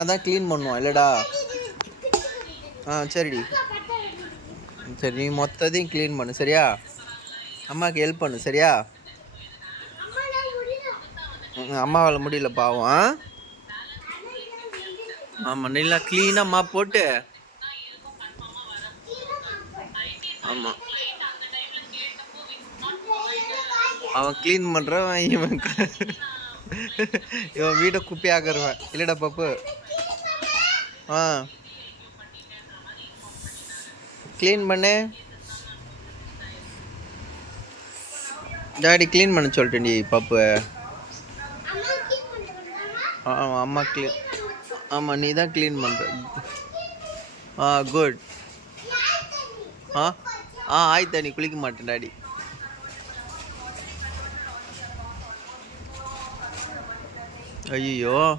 அதான் க்ளீன் பண்ணுவோம் இல்லைடா. ஆ சரிடி. சரி நீ மொத்தத்தையும் க்ளீன் பண்ணு சரியா? அம்மாவுக்கு ஹெல்ப் பண்ணு சரியா? அம்மாவால் முடியல பாவம் ஆ? ஆமாம் நல்லா க்ளீனாக மா போட்டு. ஆமாம் அவன் க்ளீன் பண்ணுறவன் இவன் இவன் வீடை குப்பையாக்குறவன் இல்லைடா பப்பு. ஆ. க்ளீன் பண்ணு. டாடி க்ளீன் பண்ண சொல்லிட்டு நீ பப்பு. ஆமாம் அம்மா க்ளீன் ஆமாம் நீ தான் க்ளீன் பண்ணுற ஆ குட் ஆ? ஆ ஆய் நீ குளிக்க மாட்டேன் டாடி. 哎い、